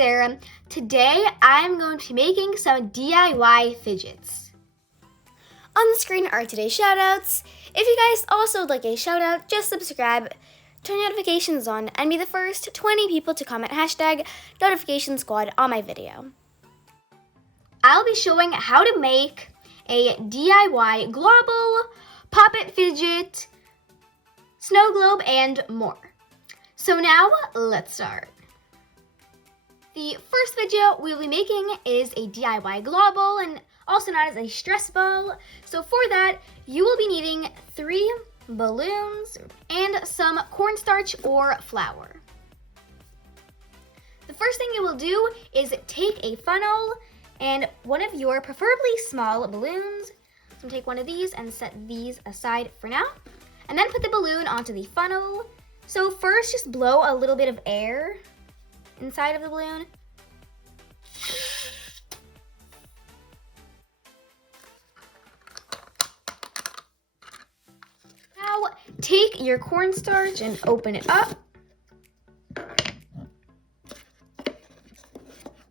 Sarah. Today I'm going to be making some DIY fidgets. On the screen are today's shoutouts. If you guys also would like a shoutout, just subscribe, turn notifications on, and be the first 20 people to comment hashtag notification squad on my video. I'll be showing how to make a DIY global, pop-it fidget, snow globe, and more. So now let's start. The first fidget we'll be making is a DIY global, and also known as a stress ball. So for that, you will be needing 3 balloons and some cornstarch or flour. The first thing you will do is take a funnel and one of your preferably small balloons. So take one of these and set these aside for now. And then put the balloon onto the funnel. So first, just blow a little bit of air inside of the balloon. Now take your cornstarch and open it up.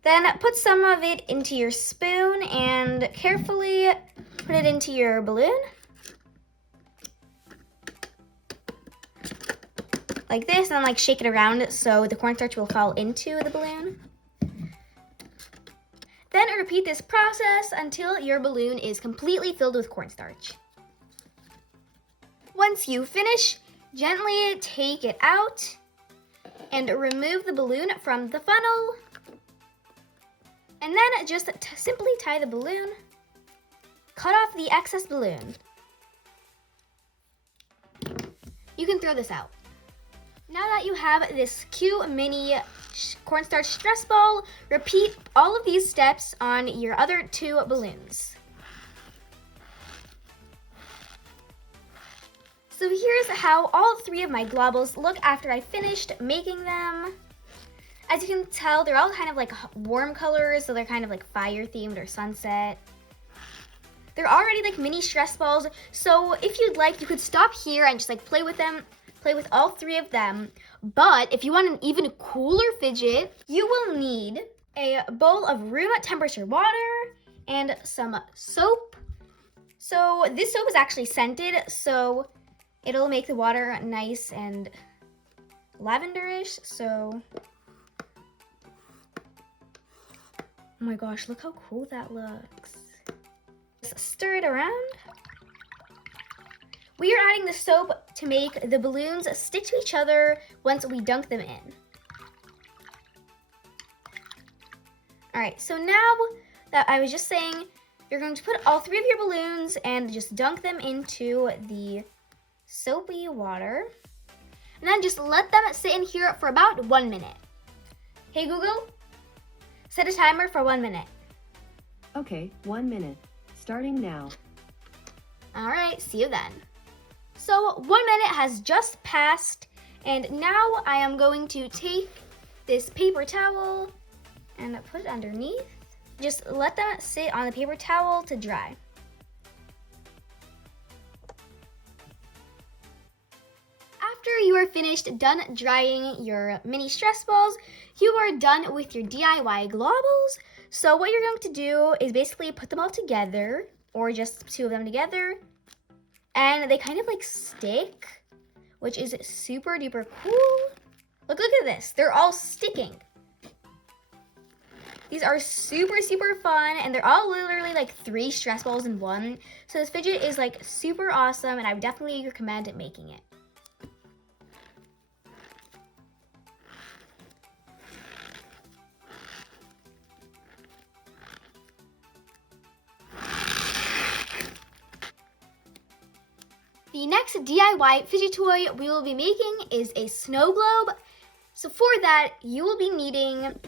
Then put some of it into your spoon and carefully put it into your balloon. Like this, and then shake it around so the cornstarch will fall into the balloon. Then repeat this process until your balloon is completely filled with cornstarch. Once you finish, gently take it out and remove the balloon from the funnel. And then just simply tie the balloon. Cut off the excess balloon. You can throw this out. Now that you have this cute mini cornstarch stress ball, repeat all of these steps on your other 2 balloons. So here's how all 3 of my globals look after I finished making them. As you can tell, they're all kind of warm colors, so they're kind of fire themed or sunset. They're already mini stress balls, so if you'd like, you could stop here and just play with them. Play with all 3 of them. But if you want an even cooler fidget, you will need a bowl of room temperature water and some soap. So this soap is actually scented, so it'll make the water nice and lavenderish. So, oh my gosh, look how cool that looks. Just stir it around. We are adding the soap to make the balloons stick to each other once we dunk them in. All right, so now that I was just saying, you're going to put all 3 of your balloons and just dunk them into the soapy water. And then just let them sit in here for about 1 minute. Hey Google, set a timer for 1 minute. Okay, 1 minute. Starting now. All right, see you then. So 1 minute has just passed, and now I am going to take this paper towel and put it underneath. Just let that sit on the paper towel to dry. After you are finished done drying your mini stress balls, you are done with your DIY globals. So what you're going to do is basically put them all together, or just 2 of them together. And they kind of stick, which is super duper cool. Look at this. They're all sticking. These are super, super fun, and they're all literally 3 stress balls in one. So this fidget is super awesome, and I would definitely recommend making it. The next DIY fidget toy we will be making is a snow globe. So for that, you will be needing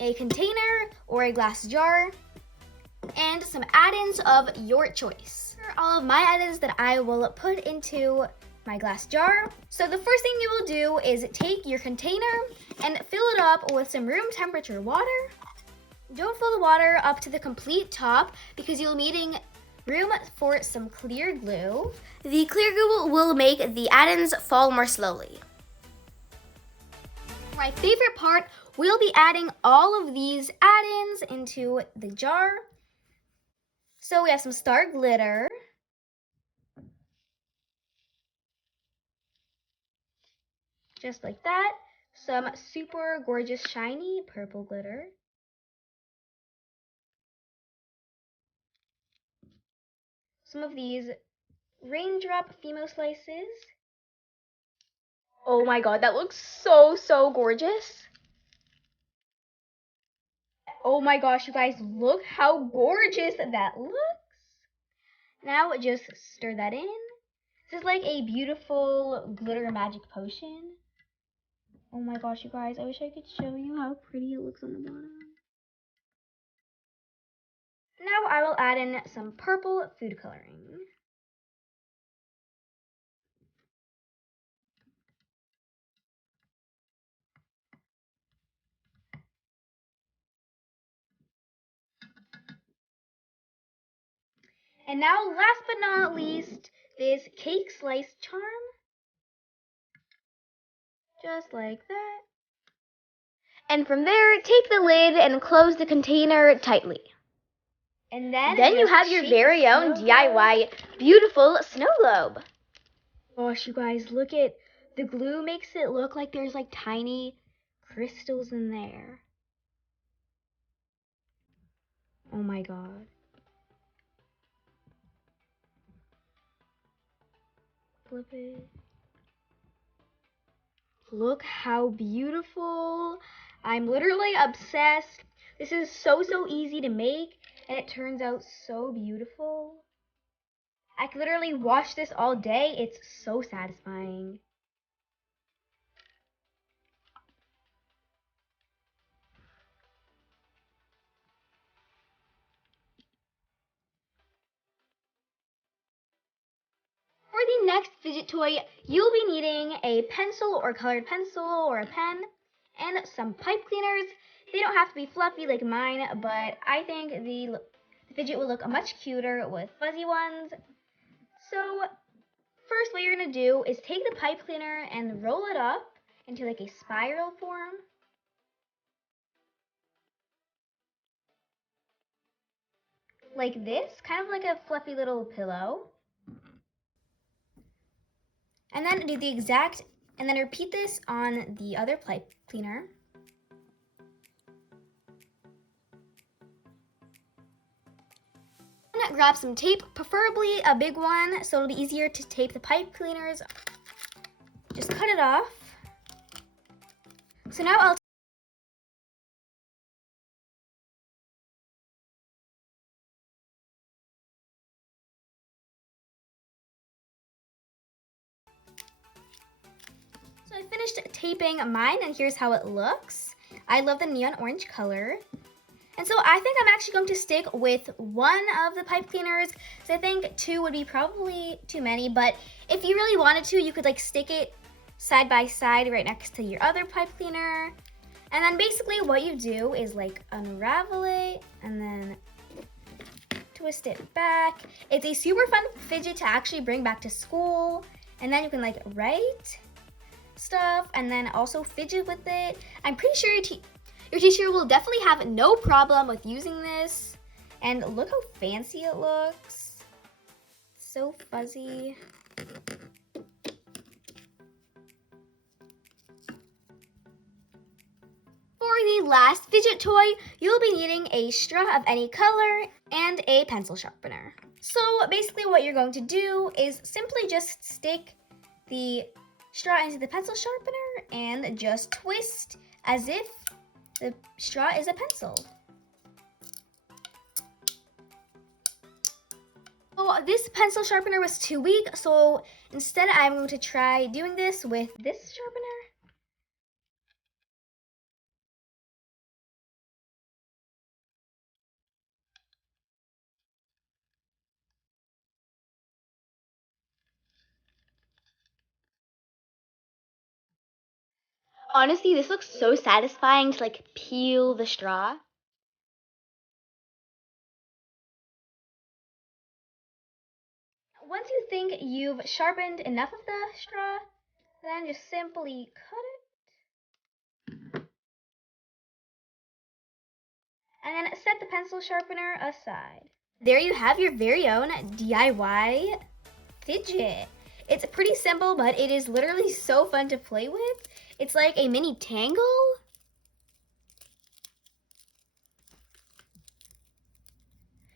a container or a glass jar and some add-ins of your choice. Here are all of my add-ins that I will put into my glass jar. So the first thing you will do is take your container and fill it up with some room temperature water. Don't fill the water up to the complete top because you'll be needing room for some clear glue. The clear glue will make the add-ins fall more slowly. My favorite part, we'll be adding all of these add-ins into the jar. So we have some star glitter, just like that. Some super gorgeous shiny purple glitter. Some of these raindrop Fimo slices. Oh my god, that looks so gorgeous. Oh my gosh, you guys, look how gorgeous that looks. Now just stir that in. This is like a beautiful glitter magic potion. Oh my gosh, you guys, I wish I could show you how pretty it looks on the bottom. Now I will add in some purple food coloring. And now, last but not least, this cake slice charm. Just like that. And from there, take the lid and close the container tightly. And then you have your very own DIY beautiful snow globe. Gosh, you guys, look at the glue makes it look like there's like tiny crystals in there. Oh my god. Flip it. Look how beautiful. I'm literally obsessed. This is so easy to make, and it turns out so beautiful. I could literally watch this all day. It's so satisfying. For the next fidget toy, you'll be needing a pencil or colored pencil or a pen and some pipe cleaners. They don't have to be fluffy like mine, but I think the fidget will look much cuter with fuzzy ones. So first, what you're going to do is take the pipe cleaner and roll it up into like a spiral form. Like this, kind of like a fluffy little pillow. And then do the exact, and then repeat this on the other pipe cleaner. And grab some tape, preferably a big one, so it'll be easier to tape the pipe cleaners. Just cut it off. So now So I finished taping mine, and here's how it looks. I love the neon orange color. And so I think I'm actually going to stick with one of the pipe cleaners. So I think two would be probably too many, but if you really wanted to, you could like stick it side by side right next to your other pipe cleaner. And then basically what you do is like unravel it and then twist it back. It's a super fun fidget to actually bring back to school. And then you can like write stuff and then also fidget with it. I'm pretty sure your teacher will definitely have no problem with using this. And look how fancy it looks. So fuzzy. For the last fidget toy, you'll be needing a straw of any color and a pencil sharpener. So basically what you're going to do is simply just stick the straw into the pencil sharpener and just twist as if the straw is a pencil. So this pencil sharpener was too weak, so instead I'm going to try doing this with this sharpener. Honestly, this looks so satisfying to like peel the straw. Once you think you've sharpened enough of the straw, then just simply cut it. and then set the pencil sharpener aside. There you have your very own DIY fidget. It's pretty simple, but it is literally so fun to play with. It's like a mini tangle.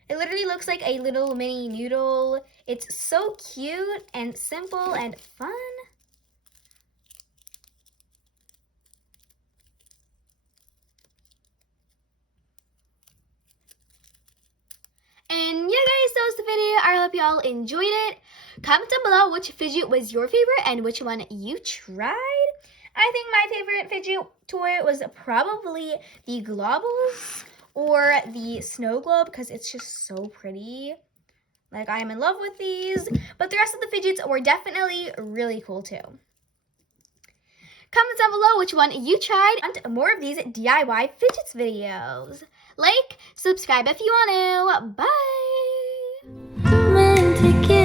It literally looks like a little mini noodle. It's so cute and simple and fun. And yeah guys, that was the video. I hope y'all enjoyed it. Comment down below which fidget was your favorite and which one you tried. I think my favorite fidget toy was probably the Globbles or the Snow Globe because it's just so pretty. Like, I am in love with these. But the rest of the fidgets were definitely really cool too. Comment down below which one you tried and more of these DIY fidgets videos. Like, subscribe if you want to. Bye!